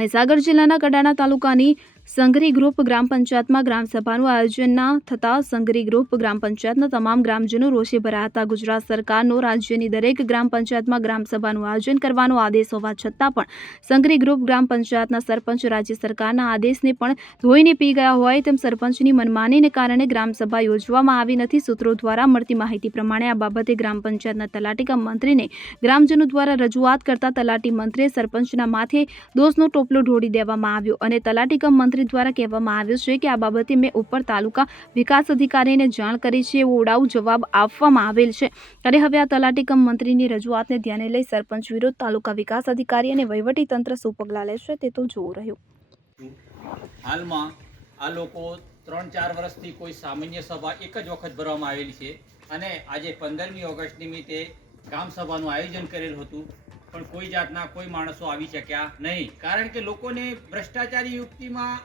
મહીસાગર જિલ્લાના કડાણા તાલુકાની સંગરી ગ્રુપ ગ્રામ પંચાયતમાં ગ્રામસભાનું આયોજનના થતા સંઘરી ગ્રુપ ગ્રામ પંચાયતના તમામ ગ્રામજનો રોષે ભરાયા હતા. ગુજરાત સરકારનો, રાજ્યની દરેક ગ્રામ પંચાયતમાં ગ્રામસભાનું આયોજન કરવાનો આદેશ હોવા છતાં પણ સંઘરી ગ્રુપ ગ્રામ પંચાયતના સરપંચ રાજ્ય સરકારના આદેશને પણ ધોઈને પી ગયા હોય તેમ સરપંચની મનમાનીને કારણે ગ્રામસભા યોજવામાં આવી નથી. સૂત્રો દ્વારા મળતી માહિતી પ્રમાણે આ બાબતે ગ્રામ પંચાયતના તલાટી કમ મંત્રીને ગ્રામજનો દ્વારા રજૂઆત કરતા તલાટી મંત્રીએ સરપંચના માથે દોષનો ટોપલો ઢોળી દેવામાં આવ્યો અને તલાટી કમ મંત્રી દ્વારા કહેવામાં આવ્યું છે કે આ બાબતે મેં ઉપર તાલુકા વિકાસ અધિકારીને જાણ કરી છે, એવો ઉડાઉ જવાબ આપવામાં આવેલ છે. ત્યારે હવે આ તલાટી મંત્રીની રજૂઆતને ધ્યાને લઈ સરપંચ વિરુદ્ધ તાલુકા વિકાસ અધિકારી અને વહીવટી તંત્ર શું પગલાં લેશે તે તો જોવું રહ્યું. હાલમાં આ લોકો ત્રણ ચાર વર્ષથી કોઈ સામાન્ય સભા એક જ વખત ભરવામાં આવેલી છે. અને આજે પંદરમી ઓગસ્ટ નિમિત્તે ગ્રામસભાનું આયોજન કરેલું હતું. પણ કોઈ જાતના કોઈ માણસો આવી શક્યા નહીં. કારણ કે લોકોને ભ્રષ્ટાચારી યુક્તિમાં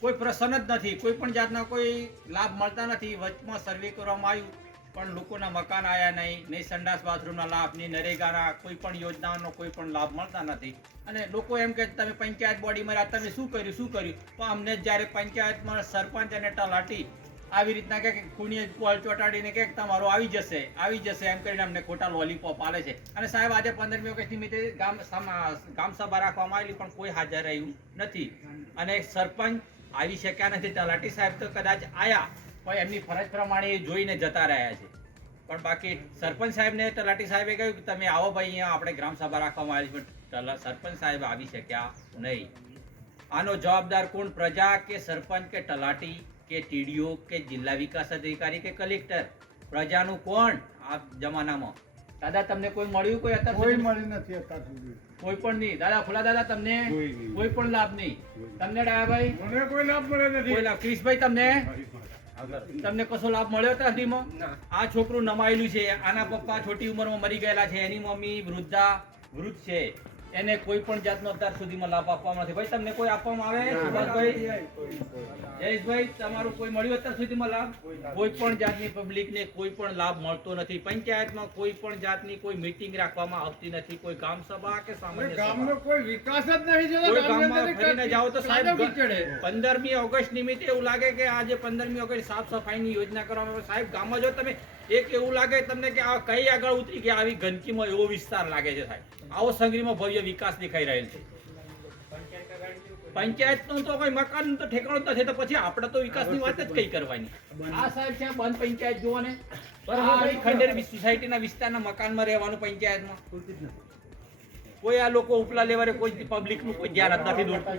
કોઈ પ્રસન્ન જ નથી, કોઈ પણ જાતના કોઈ લાભ મળતા નથી. વચમાં સર્વે કરવામાં આવ્યું, પણ લોકોના મકાન આવ્યા નહીં નહીં સંડાસ બાથરૂમના લાભ, નહીં નરેગાના કોઈ પણ યોજનાનો કોઈ પણ લાભ મળતા નથી. અને લોકો એમ કે તમે પંચાયત બોડીમાં રહ્યા, તમે શું કર્યું શું કર્યું? પણ અમને જ્યારે પંચાયતમાં સરપંચ અને તલાટી આવી રીતના કે કુણીએ કોલ ચોટાડીને કે તમારો આવી જશે આવી જશે એમ કરીને અમને ખોટા લોલીપોપ આલે છે. અને સાહેબ, આજે પંદરમી ઓગસ્ટ નિમિત્તે ગામ ગામ સભા રાખવામાં આવેલી, પણ કોઈ હાજર રહ્યું નથી. અને સરપંચ આવી શક્યા નથી. તલાટી સાહેબ તો કદાચ આયા, પણ એમની ફરજ પ્રમાણે એ જોઈને જતા રહ્યા છે. પણ બાકી સરપંચ સાહેબને તલાટી સાહેબે કહ્યું કે તમે આવો ભાઈ, અહીંયા આપણે ગ્રામ સભા રાખવામાં આવી પણ સરપંચ સાહેબ આવી શક્યા નહીં. આનો જવાબદાર કોણ? પ્રજા કે સરપંચ કે તલાટી? કે ટીડીઓ કે જિલ્લા વિકાસ અધિકારી કે કલેક્ટર પ્રજાનું કોણ આ જમાનામાં? દાદા તમને કોઈ મળ્યું કોઈ અત્યાર કોઈ સુધી? મળી નથી અત્યાર સુધી. કોઈ પણ નહીં. દાદા ફુલા દાદા તમને કોઈ પણ લાભ નહીં. તમને ડાયાભાઈ? મને કોઈ લાભ મળ્યો નથી. કોઈ લાભ? ક્રિશભાઈ તમને? તમને કશો લાભ મળ્યો હતો હદીમાં આ છોકરું નમાયેલું છે. આના પપ્પા છોટી ઉંમરમાં મરી ગયેલા છે. એની મમ્મી વૃદ્ધા વૃદ્ધ છે. એને કોઈ પણ જાતનો અત્યાર સુધીમાં લાભ આપવામાં નથી. ભાઈ તમને કોઈ આપવામાં આવે? જયેશભાઈ તમારું કોઈ મળ્યું અત્યાર સુધીમાં લાભ? કોઈ પણ જાતની પબ્લિકને કોઈ પણ લાભ મળતો નથી. પંચાયતમાં કોઈ પણ જાતની કોઈ મીટિંગ રાખવામાં આવતી નથી. કોઈ ગામ સભા કે સામાન્ય ગામનો કોઈ વિકાસ જ નહીં ગામમાં ફરીને જાઓ તો સાહેબ. પંદરમી ઓગસ્ટ નિમિત્તે એવું લાગે કે આજે પંદરમી ઓગસ્ટ સાફ સફાઈની યોજના કરવામાં આવે. સાહેબ ગામમાં જો તમે એક એવું લાગે તમને કે આ કઈ આગળ ઉતરી કે આવી ગંદકીમાં એવો વિસ્તાર લાગે છે સાહેબ. આવો સંગ્રીમાં ભવ્ય વિકાસ દેખાઈ રહેલ છે. પંચાયતનું તો કોઈ મકાન તો ઠેકાણું નથી તો પછી આપણે તો વિકાસની વાત જ કઈ કરવાની? આ સાહેબ છે બંધ પંચાયત જુઓ ને. બરાબર ખંડેર સોસાયટીના વિસ્તારના મકાનમાં રહેવાનું પંચાયતમાં. કોઈ આ લોકો ઉપલા લેવલે કોઈ પબ્લિકનું કોઈ ધ્યાન જ નથી દોરતું.